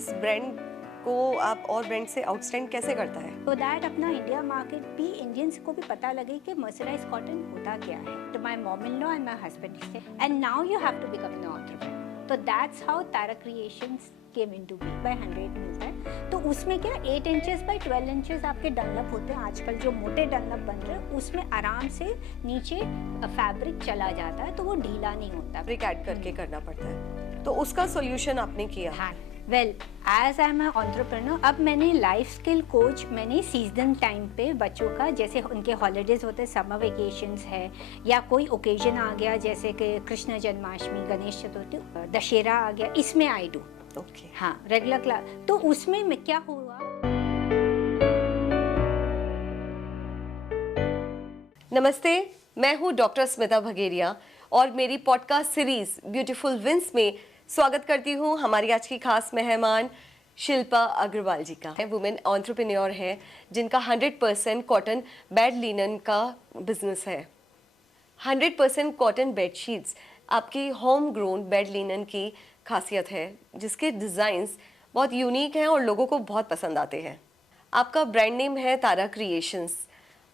इस ब्रांड को आप और ब्रांड से आउटस्टैंड कैसे करता है? तो दैट अपना इंडिया मार्केट भी इंडियंस को भी पता लगे कि मर्सराइज कॉटन होता क्या है. तो my mom in law and my husband से and now you have to become an entrepreneur. तो that's how Tara creations came into be. By 100 मिलता है. तो उसमें क्या 8 इंचेस बाय 12 इंचेस आपके डनलप होते हैं. आजकल जो मोटे डनलप बन रहे हैं उसमें आराम से नीचे फैब्रिक चला जाता है, तो वो ढीला नहीं होता. फैब्रिक ऐड करके करना पड़ता है. तो उसका सॉल्यूशन आपने किया? हाँ. Well as I am entrepreneur, अब मैंने लाइफ स्किल कोच मैंने सीजन टाइम पे बच्चों का, जैसे उनके हॉलीडेज होते हैं, समर वेकेशंस है या कोई ओकेजन आ गया जैसे कि कृष्ण जन्माष्टमी, गणेश चतुर्थी, दशहरा आ गया, इसमें आई डू. ओके. हाँ, रेगुलर क्लास. तो उसमें मैं क्या हुआ, नमस्ते, मैं हूँ डॉक्टर स्मिता भगेरिया और मेरी पॉडकास्ट सीरीज ब्यूटीफुल विंस में स्वागत करती हूँ हमारी आज की खास मेहमान शिल्पा अग्रवाल जी का. वुमेन एंटरप्रेन्योर है जिनका 100% कॉटन बेड लिनन का बिजनेस है. 100% कॉटन बेडशीट्स आपकी होम ग्रोन बेड लिनन की खासियत है, जिसके डिज़ाइंस बहुत यूनिक हैं और लोगों को बहुत पसंद आते हैं. आपका ब्रांड नेम है तारा क्रिएशंस.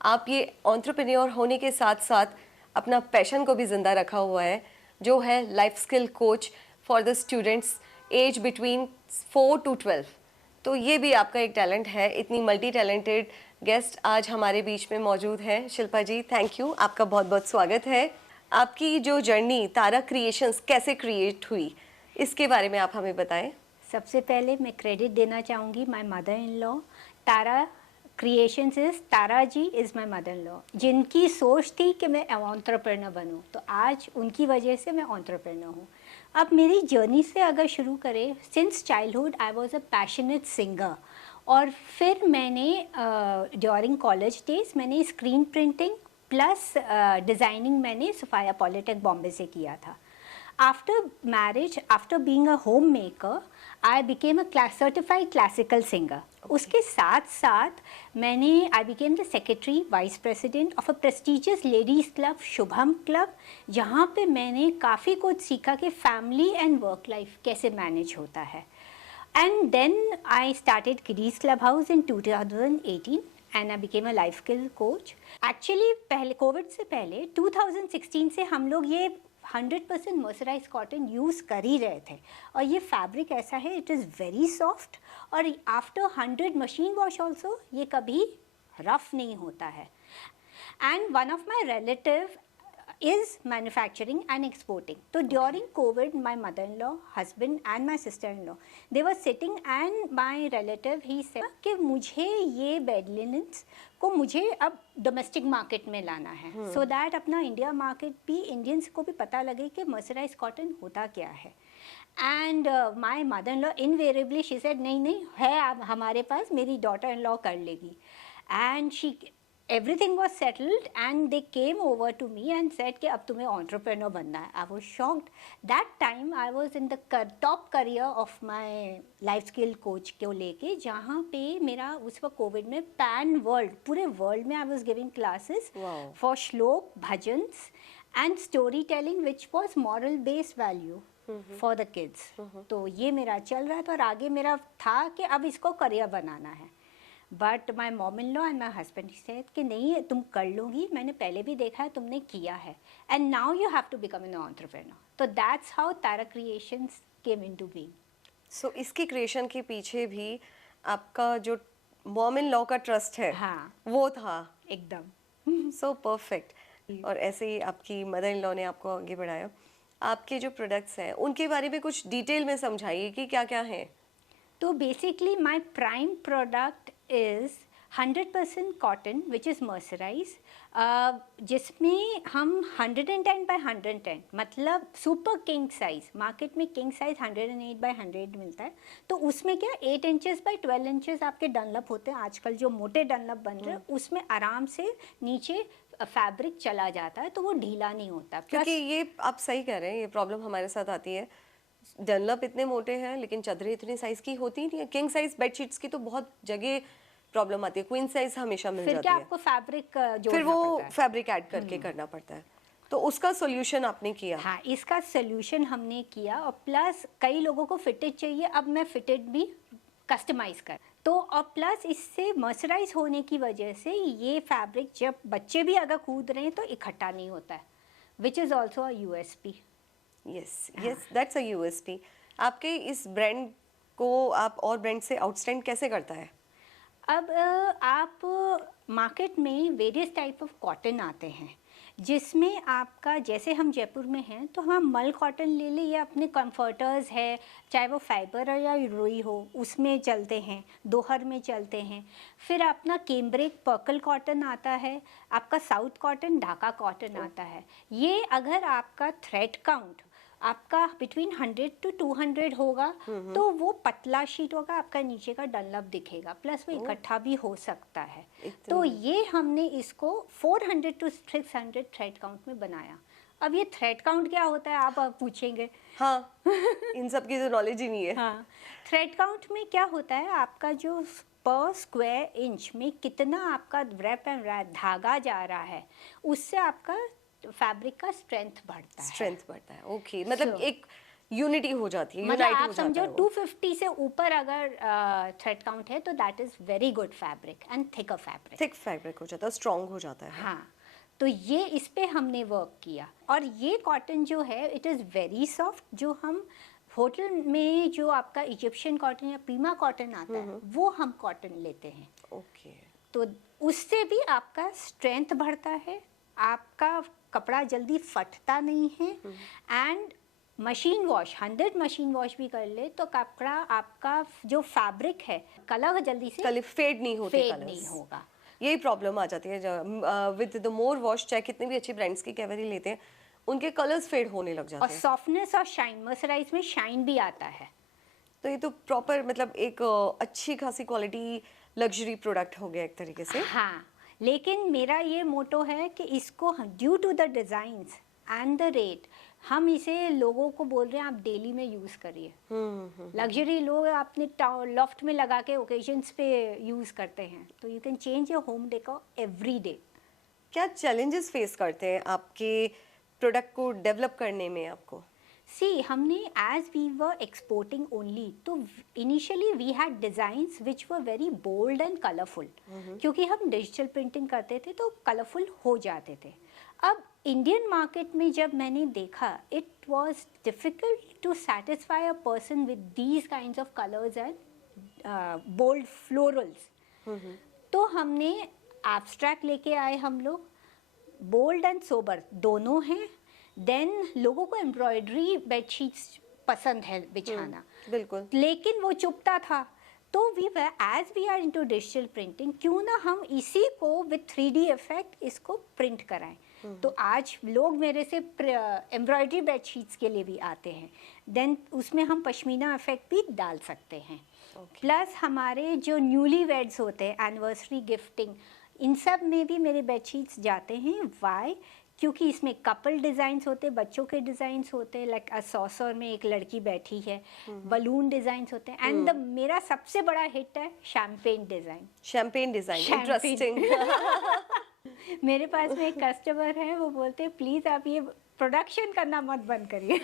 आप ये एंटरप्रेन्योर होने के साथ साथ अपना पैशन को भी जिंदा रखा हुआ है, जो है life skill coach for the students age between 4 to 12. तो ये भी आपका एक टैलेंट है. इतनी मल्टी टैलेंटेड गेस्ट आज हमारे बीच में मौजूद हैं. शिल्पा जी, थैंक यू, आपका बहुत बहुत स्वागत है. आपकी जो जर्नी तारा क्रिएशंस कैसे क्रिएट हुई, इसके बारे में आप हमें बताएं. सबसे पहले मैं क्रेडिट देना चाहूँगी my mother in law. Tara creations is, Tara ji is my mother in law, जिनकी सोच थी कि मैं एंटरप्रेन्योर बनूं, तो आज उनकी वजह से मैं एंटरप्रेन्योर हूँ. अब मेरी जर्नी से अगर शुरू करें, since childhood I was a passionate singer. और फिर मैंने ड्यूरिंग कॉलेज डेज मैंने स्क्रीन प्रिंटिंग प्लस डिज़ाइनिंग मैंने सफाया पॉलिटेक बॉम्बे से किया था. After marriage, after being a homemaker, I became a certified classical singer. उसके साथ साथ मैंने I became the secretary, vice president of a prestigious ladies club, Shubham club, जहाँ पे मैंने काफ़ी कुछ सीखा कि फैमिली एंड वर्क लाइफ कैसे मैनेज होता है. And then I started Kiddies Club House in 2018 and I became a life skill coach. Actually पहले कोविड से पहले 2016 से हम लोग ये 100% मर्सराइज कॉटन यूज़ कर ही रहे थे. और ये फैब्रिक ऐसा है, इट इज़ वेरी सॉफ्ट, और आफ्टर 100 मशीन वॉश ऑल्सो ये कभी रफ नहीं होता है. And one of my relative is manufacturing and exporting. So during COVID, my mother-in-law, husband and my sister-in-law, they were sitting and my relative, he said कि मुझे ये bed linens को मुझे अब डोमेस्टिक मार्केट में लाना है, सो दैट अपना इंडिया मार्केट भी इंडियंस को भी पता लगे कि मर्सराइज कॉटन होता क्या है. And my mother in law invariably she said नहीं है, अब हमारे पास मेरी डॉटर इन लॉ कर लेगी. And she everything was settled and they came over to me and said कि अब तुम्हें entrepreneur बनना है. I was shocked. That time I was in the top career of my life skill coach को लेके, जहाँ पे मेरा उस वक्त कोविड में पैन वर्ल्ड, पूरे वर्ल्ड में I was giving classes for श्लोक, bhajans and storytelling which was moral based value for the kids. तो ये मेरा चल रहा था और आगे मेरा था कि अब इसको करियर बनाना है. But my mom in law and my husband said कि नहीं, तुम कर लोगी, मैंने पहले भी देखा है, तुमने किया है, and now you have to become an entrepreneur. तो that's how Tara creations came into being. So इसकी क्रिएशन के पीछे भी आपका जो मॉम इन लॉ का ट्रस्ट है, हाँ, वो था एकदम. So perfect. और ऐसे ही आपकी मदर इन लॉ ने आपको आगे बढ़ाया. आपके जो प्रोडक्ट्स हैं उनके बारे में कुछ डिटेल में समझाइए कि क्या क्या है. तो basically my prime product is 100% cotton which is mercerise, जिसमें हम 110 by 110 मतलब सुपर किंग साइज, मार्केट में किंग साइज 108 by 100 मिलता है. तो उसमें क्या 8 इंचेस by 12 इंचेस आपके डनलप होते हैं. आजकल जो मोटे डनलप बन रहे हैं उसमें आराम से नीचे फैब्रिक चला जाता है, तो वो ढीला नहीं होता. क्योंकि ये आप सही कह रहे हैं, ये प्रॉब्लम हमारे साथ आती है. डनलप इतने मोटे हैं लेकिन चादरें इतनी साइज की होती नहीं है. किंग साइज बेडशीट्स की तो बहुत जगह प्रॉब्लम आती है, क्वीन साइज हमेशा मिल जाती है. फिर क्या आपको फैब्रिक फिर वो फैब्रिक ऐड करके करना पड़ता है. तो उसका सॉल्यूशन आपने किया? हाँ, इसका सोल्यूशन हमने किया, और प्लस कई लोगों को फिटेड चाहिए, अब मैं फिटेड भी कस्टमाइज कर, तो और प्लस इससे मर्सराइज होने की वजह से ये फैब्रिक जब बच्चे भी अगर कूद रहे हैं तो इकट्ठा नहीं होता है, which is also a USP. Yes yes, that's a USP. आपके इस ब्रांड को आप और ब्रांड से आउटस्टैंड कैसे करता है? अब आप मार्केट में वेरियस टाइप ऑफ कॉटन आते हैं, जिसमें आपका, जैसे हम जयपुर में हैं तो हम मल कॉटन ले लें, या अपने कंफर्टर्स है, चाहे वो फाइबर या रुई हो, उसमें चलते हैं, दोहर में चलते हैं। फिर अपना कैम्ब्रिक पर्कल कॉटन आता है, आपका साउथ कॉटन, ढाका कॉटन आता है। ये अगर आपका थ्रेड काउंट आपका बिटवीन 100 to 200 होगा तो वो पतला शीट होगा, आपका नीचे का डनलप दिखेगा, प्लस वो इकट्ठा भी हो सकता है। तो ये हमने इसको 400 to 600 थ्रेड काउंट में बनाया। अब ये थ्रेड काउंट क्या होता है आप पूछेंगे। हाँ, इन सब की तो नॉलेज ही नहीं है। हाँ, थ्रेड काउंट में क्या होता है, आपका जो पर स्क्वायर इंच में कितना आपका रैप एंड रैप धागा जा रहा है, उससे आपका फैब्रिक का स्ट्रेंथ बढ़ता है। ओके, मतलब So, एक यूनिटी हो जाती है, मतलब यूनाइट आप हो जाता समझो है वो। 250 से ऊपर अगर थ्रेड काउंट है तो that is very good fabric and thicker fabric. Thick fabric हो जाता है, स्ट्रॉन्ग हो जाता है। हाँ, तो ये इस पे हमने वर्क किया, और ये कॉटन जो है इट इज़ वेरी सॉफ्ट। जो हम होटल में जो आपका इजिप्शियन कॉटन या पीमा कॉटन आता है वो हम कॉटन लेते हैं, ओके। तो उससे भी आपका स्ट्रेंथ बढ़ता है, आपका कपड़ा जल्दी फटता नहीं है, and machine wash 100 machine wash भी कर ले तो कपड़ा आपका जो फैब्रिक है कलर जल्दी से कलर फेड नहीं होते, फेड कलर्स नहीं होगा। यही प्रॉब्लम आ जाती है विद द मोर वॉश। चाहे कितने भी अच्छी ब्रांड्स की कैवरी लेते हैं, उनके कलर्स फेड होने लग और जाते हैं। सॉफ्टनेस और शाइन, मर्सराइज में शाइन भी आता है। तो ये तो प्रॉपर मतलब एक अच्छी खासी क्वालिटी लग्जरी प्रोडक्ट हो गया एक तरीके से। हाँ, लेकिन मेरा ये मोटो है कि इसको due to the designs and the rate हम इसे लोगों को बोल रहे हैं आप डेली में यूज़ करिए। लग्जरी लोग अपने लॉफ्ट में लगा के ओकेजन्स पे यूज़ करते हैं, तो you can change your home decor every day. क्या चैलेंजेस फेस करते हैं आपके प्रोडक्ट को डेवलप करने में आपको? सी, हमने as we were exporting only, तो initially we had designs which were very bold and colourful, क्योंकि हम डिजिटल प्रिंटिंग करते थे तो कलरफुल हो जाते थे। अब इंडियन मार्केट में जब मैंने देखा, it was difficult to satisfy a person with these kinds of colours and bold florals, तो हमने एब्स्ट्रैक्ट लेके आए हम लोग, बोल्ड एंड सोबर दोनों हैं। देन लोगों को एम्ब्रॉयडरी बेडशीट्स पसंद है बिछाना, बिल्कुल, लेकिन वो चुभता था, तो as we are into digital printing, क्यों ना हम इसी को विथ 3D इफेक्ट इसको प्रिंट कराएं। तो आज लोग मेरे से एम्ब्रॉयडरी बेडशीट्स के लिए भी आते हैं, देन उसमें हम पश्मीना इफेक्ट भी डाल सकते हैं। प्लस हमारे जो न्यूली वेड्स होते हैं, एनिवर्सरी गिफ्टिंग, इन सब में भी मेरे बेडशीट्स जाते हैं। वाई? क्योंकि इसमें कपल डिज़ाइंस होते हैं, बच्चों के डिज़ाइंस होते हैं, लाइक सॉसर में एक लड़की बैठी है, बलून डिज़ाइंस होते हैं, एंड मेरा सबसे बड़ा हिट है champagne design. Champagne design, interesting. मेरे पास में एक कस्टमर है, वो बोलते हैं प्लीज़ आप ये प्रोडक्शन करना मत बंद करिए।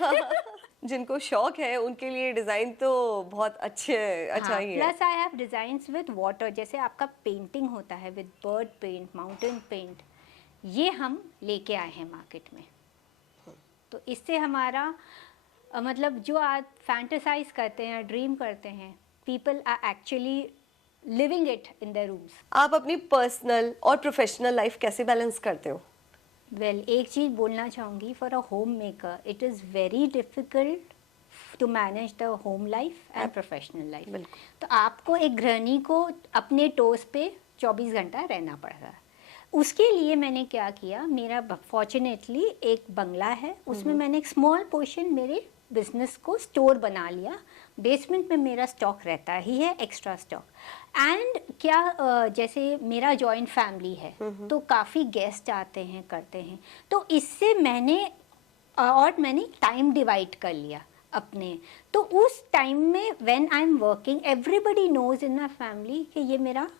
जिनको शौक है उनके लिए डिजाइन तो बहुत अच्छा ही है। Plus I have designs with water, जैसे आपका पेंटिंग होता है with bird paint, mountain paint, ये हम लेके आए हैं मार्केट में। तो इससे हमारा मतलब जो आज फैंटेसाइज करते हैं, ड्रीम करते हैं, people are actually living it in their rooms. आप अपनी पर्सनल और प्रोफेशनल लाइफ कैसे बैलेंस करते हो? वेल, एक चीज़ बोलना चाहूँगी, for a home maker it is very difficult to manage the home life and professional life. बिल्कुल। तो आपको एक गृहिणी को अपने टोस पे 24 घंटा रहना पड़ रहा है। उसके लिए मैंने क्या किया, मेरा फॉर्चुनेटली एक बंगला है, उसमें मैंने एक स्मॉल पोर्शन मेरे बिजनेस को स्टोर बना लिया। बेसमेंट में मेरा स्टॉक रहता ही है, एक्स्ट्रा स्टॉक। एंड क्या जैसे मेरा जॉइंट फैमिली है तो काफ़ी गेस्ट आते हैं, करते हैं, तो इससे मैंने टाइम डिवाइड कर लिया अपने। तो उस टाइम में when I am working, everybody knows in my family कि ये मेरा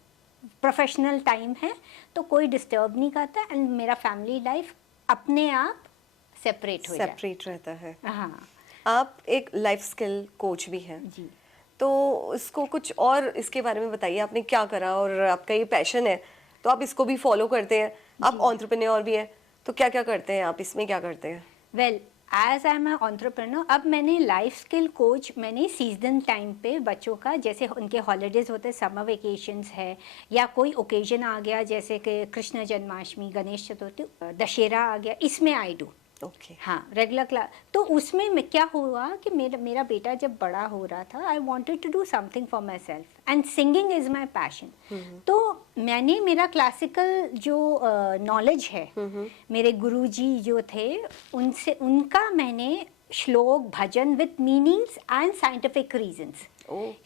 प्रोफेशनल टाइम है, तो कोई डिस्टर्ब नहीं करता, एंड मेरा फैमिली लाइफ अपने आप सेपरेट हो जाए। सेपरेट रहता है। हाँ आप एक लाइफ स्किल कोच भी हैं, जी। तो इसको कुछ और इसके बारे में बताइए, आपने क्या करा और आपका ये पैशन है तो आप इसको भी फॉलो करते हैं, आप एंटरप्रेन्योर भी हैं, तो क्या क्या करते हैं आप, इसमें क्या करते हैं? Well as I am entrepreneur, अब मैंने लाइफ स्किल कोच मैंने सीजन टाइम पे बच्चों का, जैसे उनके हॉलीडेज होते हैं, समर वेकेशंस है या कोई ओकेजन आ गया जैसे कि कृष्ण जन्माष्टमी, गणेश चतुर्थी, दशहरा आ गया, इसमें आई डू। ओके। हाँ रेगुलर क्लास। तो उसमें मैं क्या हुआ कि मेरा बेटा जब बड़ा हो रहा था, I wanted to do something for myself and singing is my passion. तो मैंने मेरा क्लासिकल जो नॉलेज है, मेरे गुरुजी जो थे उनसे, उनका मैंने shloka bhajan with meanings and scientific reasons,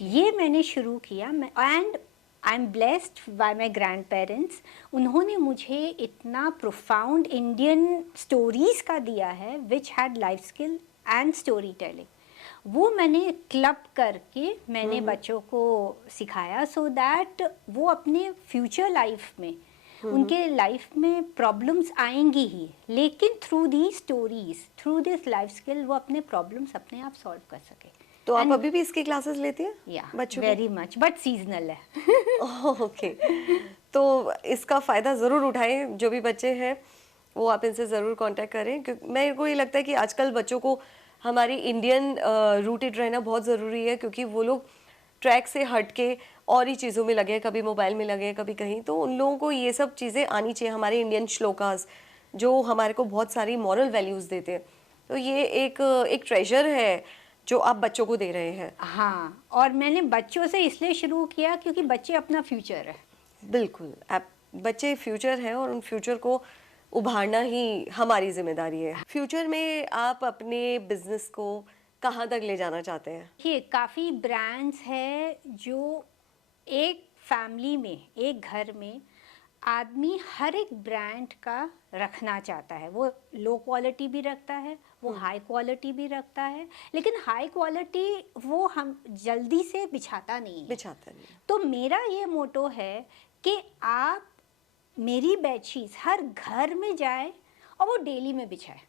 ये मैंने शुरू किया। And I am blessed by my grandparents. उन्होंने मुझे इतना प्रोफाउंड इंडियन स्टोरीज का दिया है which had life skill and story telling. वो मैंने क्लब करके मैंने बच्चों को सिखाया, सो दैट वो अपने फ्यूचर लाइफ में, उनके लाइफ में प्रॉब्लम्स आएंगी ही, लेकिन through the stories, through this life skill वो अपने प्रॉब्लम्स अपने आप सॉल्व कर सके। तो आप अभी भी इसकी क्लासेस लेती हैं? या बच्चों वेरी मच, बट सीजनल है। ओके। तो इसका फ़ायदा ज़रूर उठाएं, जो भी बच्चे हैं वो आप इनसे ज़रूर कांटेक्ट करें, क्योंकि मेरे को ये लगता है कि आजकल बच्चों को हमारी इंडियन रूटेड रहना बहुत ज़रूरी है, क्योंकि वो लोग ट्रैक से हट के और ही चीज़ों में लगे, कभी मोबाइल में लगे, कभी कहीं। तो उन लोगों को ये सब चीज़ें आनी चाहिए, हमारे इंडियन श्लोकास जो हमारे को बहुत सारी मॉरल वैल्यूज़ देते हैं। तो ये एक ट्रेजर है जो आप बच्चों को दे रहे हैं। हाँ, और मैंने बच्चों से इसलिए शुरू किया क्योंकि बच्चे अपना फ्यूचर है। बिल्कुल, आप बच्चे फ्यूचर हैं और उन फ्यूचर को उभारना ही हमारी जिम्मेदारी है। फ्यूचर में आप अपने बिजनेस को कहाँ तक ले जाना चाहते हैं? देखिए काफ़ी ब्रांड्स है जो एक फैमिली में, एक घर में आदमी हर एक ब्रांड का रखना चाहता है। वो लो क्वालिटी भी रखता है, वो हाई क्वालिटी भी रखता है, लेकिन हाई क्वालिटी वो हम जल्दी से बिछाता नहीं है। तो मेरा ये मोटो है कि आप मेरी बेडशीट्स हर घर में जाए और वो डेली में बिछाए।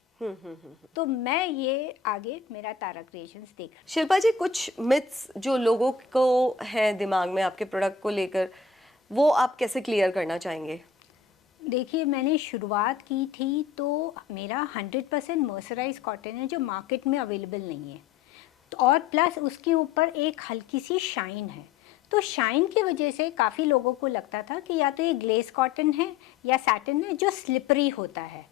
तो मैं ये आगे मेरा तारा क्रिएशंस देख। शिल्पा जी, कुछ मिथ्स जो लोगों को है दिमाग में आपके प्रोडक्ट को लेकर, वो आप कैसे क्लियर करना चाहेंगे? देखिए मैंने शुरुआत की थी तो मेरा 100% मर्सराइज कॉटन है जो मार्केट में अवेलेबल नहीं है, तो और प्लस उसके ऊपर एक हल्की सी शाइन है। तो शाइन की वजह से काफ़ी लोगों को लगता था कि या तो ये ग्लेस कॉटन है या सैटिन है जो स्लिपरी होता है।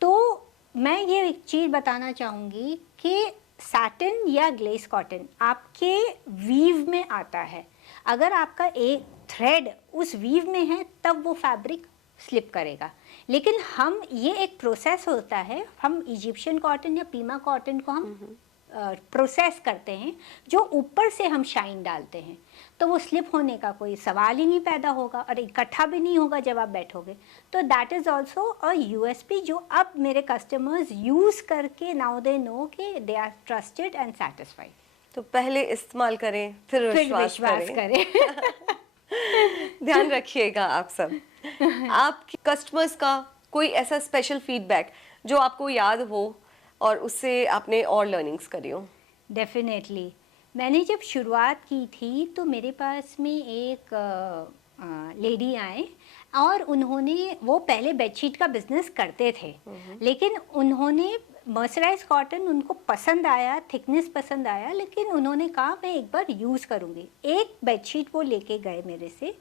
तो मैं ये एक चीज़ बताना चाहूँगी कि सैटिन या ग्लेस कॉटन आपके वीव में आता है। अगर आपका एक थ्रेड उस वीव में है तब वो फैब्रिक स्लिप करेगा, लेकिन हम ये एक प्रोसेस होता है, हम इजिप्शियन कॉटन या पीमा कॉटन को हम प्रोसेस करते हैं जो ऊपर से हम शाइन डालते हैं, तो वो स्लिप होने का कोई सवाल ही नहीं पैदा होगा और इकट्ठा भी नहीं होगा जब आप बैठोगे। तो that is also a USP जो अब मेरे कस्टमर्स यूज़ करके नाउ दे नो कि they are trusted and satisfied. तो पहले इस्तेमाल करें फिर विश्वास करें। ध्यान रखिएगा आप सब। आपके कस्टमर्स का कोई ऐसा स्पेशल फीडबैक जो आपको याद हो और उससे आपने और लर्निंग्स करी हो? डेफिनेटली। मैंने जब शुरुआत की थी तो मेरे पास में एक लेडी आए और उन्होंने, वो पहले बेडशीट का बिजनेस करते थे, लेकिन उन्होंने मर्सराइज कॉटन उनको पसंद आया, थिकनेस पसंद आया, लेकिन उन्होंने कहा मैं एक बार यूज़ करूँगी। एक बेडशीट वो लेके गए मेरे से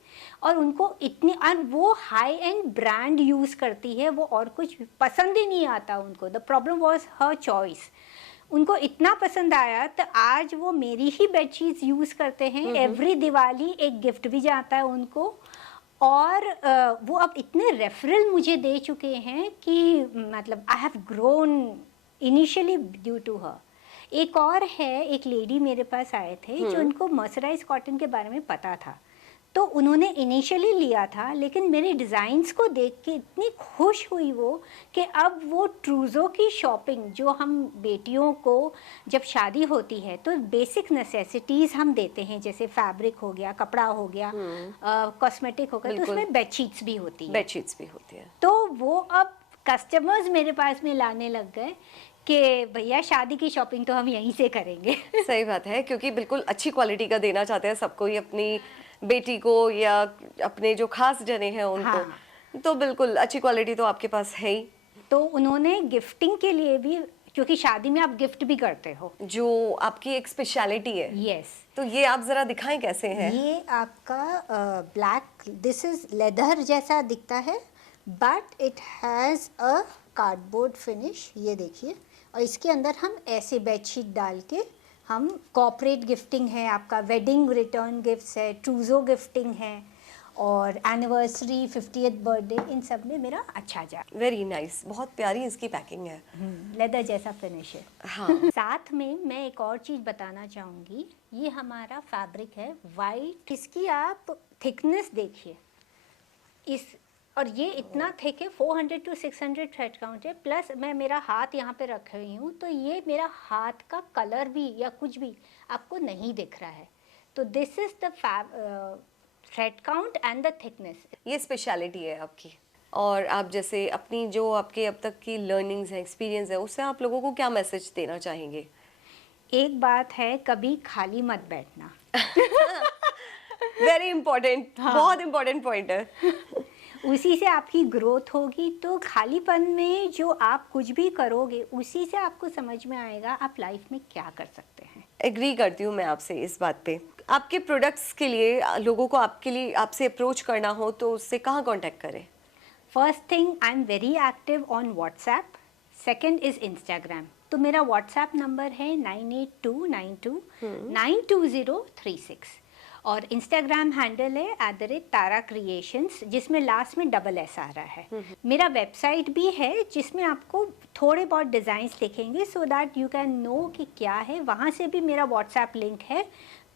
और उनको इतनी, और वो हाई एंड ब्रांड यूज़ करती है, वो और कुछ पसंद ही नहीं आता उनको। The problem was her choice. उनको इतना पसंद आया तो आज वो मेरी ही बेडशीट्स यूज़ करते हैं। एवरी दिवाली एक गिफ्ट भी जाता है उनको, और वो अब इतने रेफरल मुझे दे चुके हैं कि मतलब I have grown initially due to her. एक और है, एक लेडी मेरे पास आए थे जो उनको मर्सराइज कॉटन के बारे में पता था, तो उन्होंने इनिशियली लिया था, लेकिन मेरे डिज़ाइंस को देख के इतनी खुश हुई वो कि अब वो ट्रूज़ो की शॉपिंग, जो हम बेटियों को जब शादी होती है तो बेसिक नेसेसिटीज़ हम देते हैं, जैसे फैब्रिक हो गया, कपड़ा हो गया, कॉस्मेटिक हो गया, तो उसमें बेडशीट्स भी होती है। बेडशीट्स भी होती है। तो वो अब कस्टमर्स मेरे पास में लाने लग गए कि भैया शादी की शॉपिंग तो हम यहीं से करेंगे। सही बात है, क्योंकि बिल्कुल अच्छी क्वालिटी का देना चाहते हैं सबको ही, अपनी बेटी को या अपने जो खास जने हैं उनको। हाँ। तो बिल्कुल अच्छी क्वालिटी तो आपके पास है ही। तो उन्होंने गिफ्टिंग के लिए भी, क्योंकि शादी में आप गिफ्ट भी करते हो। जो आपकी एक स्पेशलिटी है। यस। तो ये आप जरा दिखाएं कैसे है। ये आपका ब्लैक, दिस इज लेदर जैसा दिखता है, but it has a cardboard finish. ये देखिए, और इसके अंदर हम ऐसे बेडशीट डाल के हम कॉर्पोरेट गिफ्टिंग है, आपका वेडिंग रिटर्न गिफ्ट्स है, ट्रूजो गिफ्टिंग है, और एनिवर्सरी, 50th बर्थडे, इन सब में मेरा अच्छा जा। वेरी नाइस, बहुत प्यारी इसकी पैकिंग है। लेदर जैसा फिनिश है। हाँ। साथ में मैं एक और चीज़ बताना चाहूँगी, ये हमारा फैब्रिक है वाइट, इसकी आप थिकनेस देखिए इस, और ये इतना थिक है, 400 to 600 थ्रेड काउंट है, प्लस मैं मेरा हाथ यहाँ पे रख रही हूँ तो ये मेरा हाथ का कलर भी या कुछ भी आपको नहीं दिख रहा है। तो this is the thread count and the thickness. ये स्पेशलिटी है आपकी। और आप जैसे अपनी जो आपके अब तक की लर्निंग्स है, एक्सपीरियंस है, उससे आप लोगों को क्या मैसेज देना चाहेंगे? एक बात है, कभी खाली मत बैठना। वेरी इंपॉर्टेंट, हाँ। बहुत इंपॉर्टेंट पॉइंट है। उसी से आपकी ग्रोथ होगी। तो खालीपन में जो आप कुछ भी करोगे उसी से आपको समझ में आएगा आप लाइफ में क्या कर सकते हैं। एग्री करती हूँ मैं आपसे इस बात पे। आपके प्रोडक्ट्स के लिए लोगों को आपके लिए आपसे अप्रोच करना हो तो उससे कहाँ कांटेक्ट करें? First thing, I am very active on WhatsApp. Second is Instagram. तो मेरा व्हाट्सएप नंबर है 9829292036, और इंस्टाग्राम हैंडल है @Tara Creations, जिसमें लास्ट में SS आ रहा है। मेरा वेबसाइट भी है जिसमें आपको थोड़े बहुत डिज़ाइंस दिखेंगे, so that you can know कि क्या है। वहाँ से भी मेरा व्हाट्सएप लिंक है,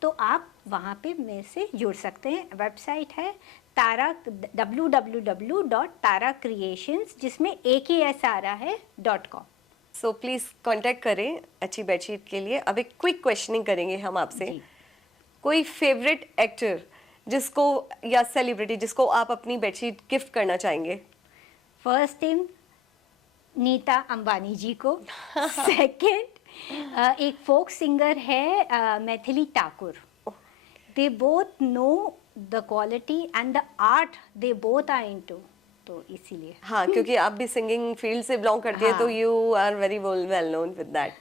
तो आप वहाँ पे मेरे से जुड़ सकते हैं। वेबसाइट है तारा, www.taracreations, जिसमें AKS आ रहा है .com। सो प्लीज़ कांटेक्ट करें अच्छी बेडशीट के लिए। अब एक क्विक क्वेश्चनिंग करेंगे हम आपसे। जी। कोई फेवरेट एक्टर जिसको या सेलिब्रिटी जिसको आप अपनी बेडशीट गिफ्ट करना चाहेंगे? फर्स्ट थिंग, नीता अंबानी जी को। सेकंड, एक फोक सिंगर है Maithili Thakur. They both know the quality and the art they both are into, तो इसीलिए। हाँ, क्योंकि आप भी सिंगिंग फील्ड से बिलोंग करती है, हाँ। तो you are very well known with that.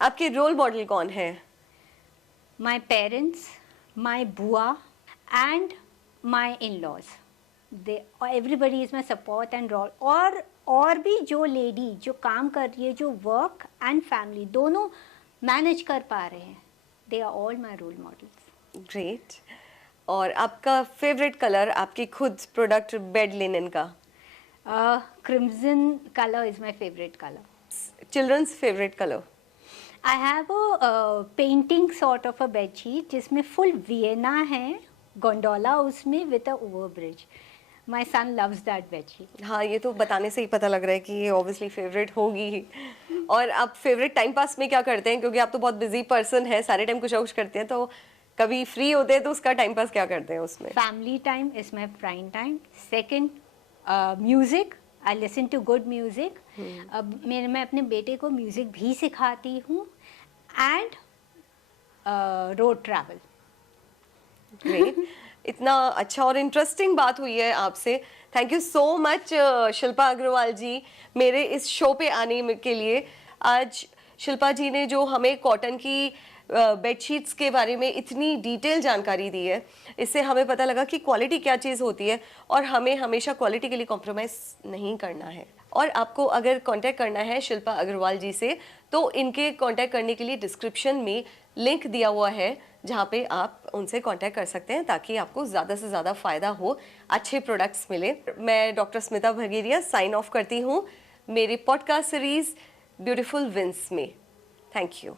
आपके रोल मॉडल कौन है? My parents, my बुआ and my in-laws, they everybody is my support and role। और भी जो लेडी जो काम कर रही है, जो वर्क एंड फैमिली दोनों मैनेज कर पा रहे हैं, they are all my role models। Great. और आपका फेवरेट कलर, आपकी खुद प्रोडक्ट बेड लिनन का? Crimson color is my favorite color। Children's favourite colour? I have a painting sort of a bed sheet जिसमें full Vienna है, gondola उसमें with a overbridge। My son loves that bed sheet। हाँ, ये तो बताने से ही पता लग रहा है कि ये ऑब्वियसली फेवरेट होगी ही। और आप फेवरेट टाइम पास में क्या करते हैं? क्योंकि आप तो बहुत बिजी पर्सन है, सारे टाइम कुछ ना कुछ करते हैं, तो कभी फ्री होते हैं तो उसका टाइम पास क्या करते हैं उसमें? Family time is my prime time। Second, music। I listen to good music। अब मैं अपने बेटे को म्यूजिक भी सिखाती हूँ, एंड रोड ट्रैवल। ग्रेट। इतना अच्छा और इंटरेस्टिंग बात हुई है आपसे। Thank you so much Shilpa Agarwal ji मेरे इस शो पे आने के लिए। आज शिल्पा जी ने जो हमें कॉटन की बेडशीट्स के बारे में इतनी डिटेल जानकारी दी है, इससे हमें पता लगा कि क्वालिटी क्या चीज़ होती है और हमें हमेशा क्वालिटी के लिए कॉम्प्रोमाइज़ नहीं करना है। और आपको अगर कांटेक्ट करना है शिल्पा अग्रवाल जी से, तो इनके कांटेक्ट करने के लिए डिस्क्रिप्शन में लिंक दिया हुआ है, जहाँ पे आप उनसे कांटेक्ट कर सकते हैं ताकि आपको ज़्यादा से ज़्यादा फ़ायदा हो, अच्छे प्रोडक्ट्स मिले। मैं doctor Smita Bhageria sign off करती हूँ मेरी पॉडकास्ट सीरीज़ ब्यूटीफुल विंस में। Thank you.